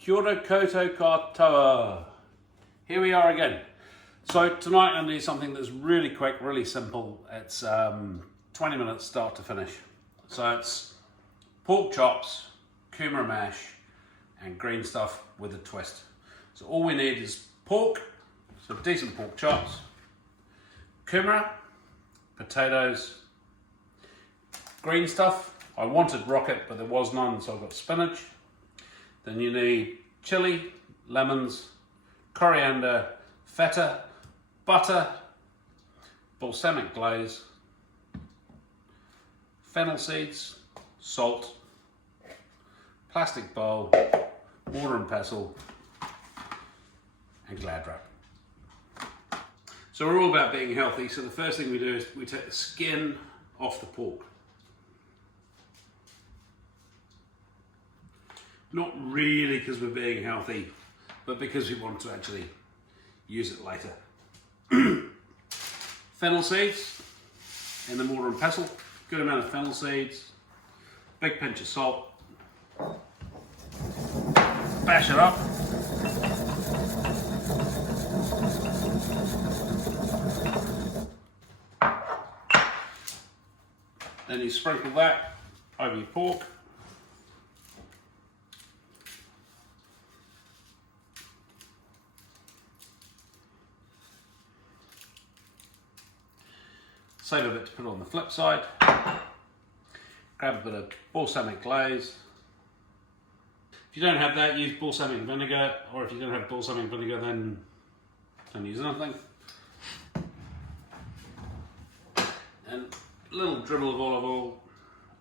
Kia ora koutou katoa. Here we are again. So tonight I'm going to do something that's really quick, really simple. It's 20 minutes start to finish. So it's pork chops, kumara mash and green stuff with a twist. So all we need is pork, so decent pork chops, kumara, potatoes, green stuff. I wanted rocket but there was none, so I've got spinach. Then you need chili, lemons, coriander, feta, butter, balsamic glaze, fennel seeds, salt, plastic bowl, mortar and pestle, and glad wrap. So we're all about being healthy, so the first thing we do is we take the skin off the pork. Not really because we're being healthy, but because we want to actually use it later. Fennel seeds in the mortar and pestle, good amount of fennel seeds, big pinch of salt, bash it up. Then you sprinkle that over your pork. Save a bit to put on the flip side. Grab a bit of balsamic glaze. If you don't have that, use balsamic vinegar, or if you don't have balsamic vinegar, then don't use anything. And a little dribble of olive oil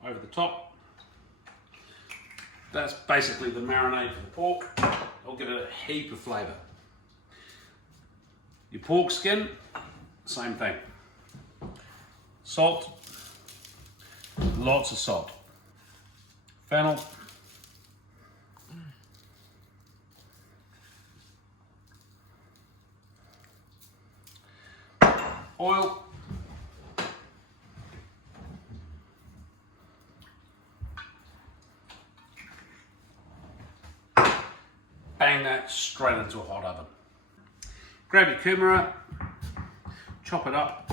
over the top. That's basically the marinade for the pork. I'll give it a heap of flavour. Your pork skin, same thing. Salt, lots of salt. Fennel. Oil. Bang that straight into a hot oven. Grab your kumara, chop it up.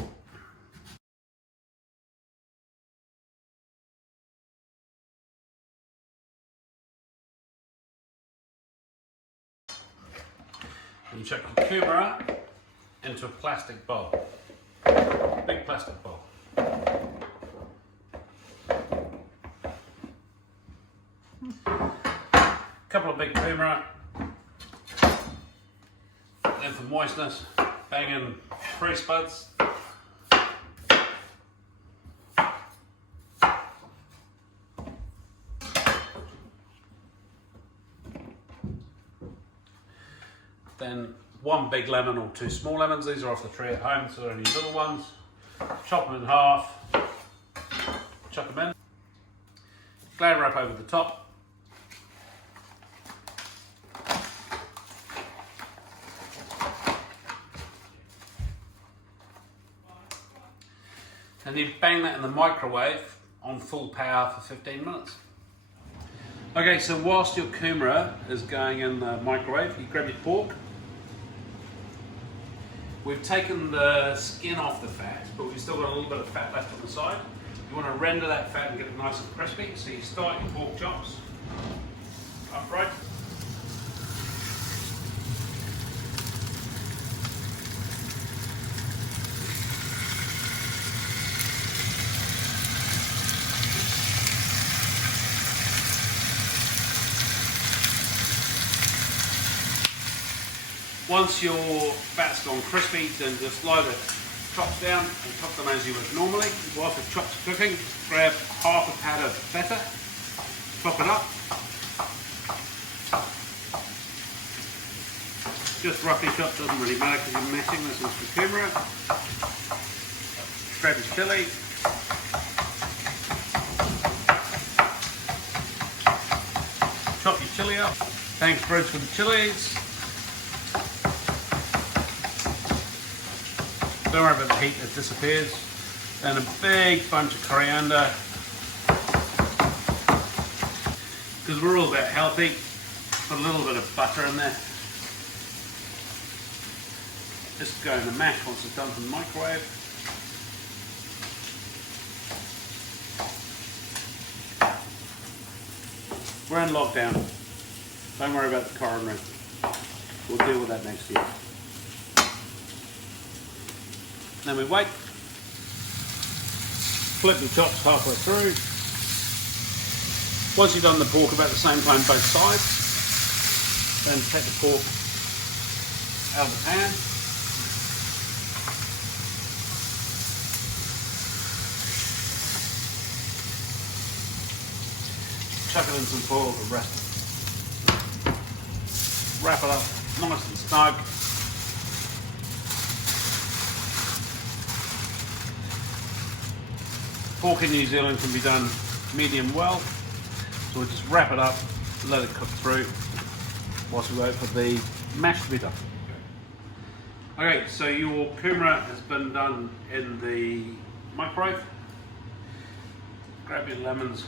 You chuck your kumara into a plastic bowl, big plastic bowl. Couple of big kumara, then for moistness, bang in 3 spuds. Then 1 big lemon or 2 small lemons. These are off the tree at home, so they're only little ones. Chop them in half, chuck them in. Glad wrap over the top. And you bang that in the microwave on full power for 15 minutes. Okay, so whilst your kumara is going in the microwave, you grab your pork. We've taken the skin off the fat, but we've still got a little bit of fat left on the side. You want to render that fat and get it nice and crispy, so you start your pork chops upright. Once your fat's gone crispy, then just lower the chops down and cook them as you would normally. Whilst the chops are cooking, grab half a pat of feta, chop it up. Just roughly chopped, doesn't really matter because you're mashing this with the kumara. Grab your chili. Chop your chili up. Thanks Bridge for the chilies. Don't worry about the heat, it disappears. Then a big bunch of coriander. Because we're all about healthy. Put a little bit of butter in there. Just go in the mash once it's done from the microwave. We're in lockdown. Don't worry about the coronary. We'll deal with that next year. Then we wait. Flip the chops halfway through. Once you've done the pork about the same time both sides, then take the pork out of the pan. Chuck it in some foil to rest it. Wrap it up nice and snug. Pork in New Zealand can be done medium well, so we'll just wrap it up, let it cook through whilst we wait for the mash to be done. Okay, so your kumara has been done in the microwave. Grab your lemons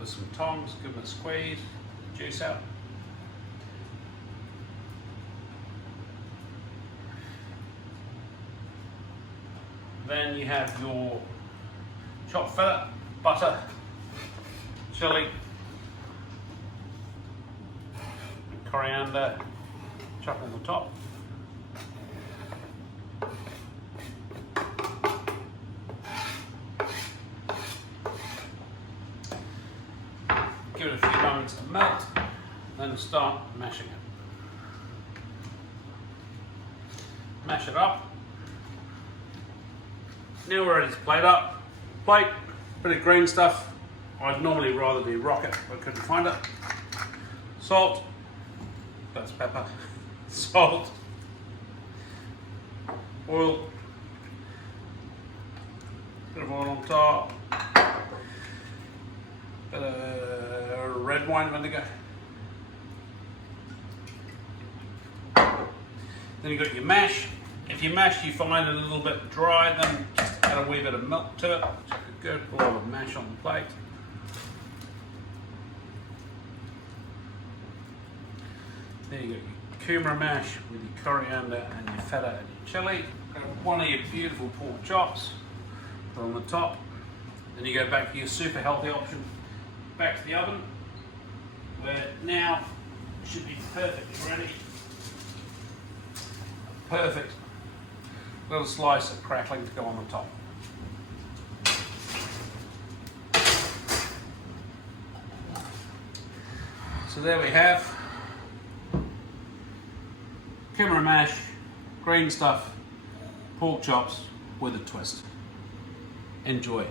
with some tongs, give them a squeeze, juice out. Then you have your chopped feta, butter, chilli, coriander, chuck on the top. Give it a few moments to melt, then start mashing it. Mash it up. Now we're ready to plate up. Plate, bit of green stuff. I'd normally rather do rocket, but couldn't find it. Salt, that's pepper. Salt, oil, bit of oil on top, bit of red wine vinegar. Then you've got your mash. If your mash you find it a little bit dry, then just add a wee bit of milk to it. Just a good blob of mash on the plate. There you go, your kumara mash with your coriander and your feta and your chilli. Got one of your beautiful pork chops, put on the top. Then you go back to your super healthy option, back to the oven, where now it should be perfectly ready. Perfect little slice of crackling to go on the top. So there we have kumara mash, green stuff, pork chops with a twist. Enjoy.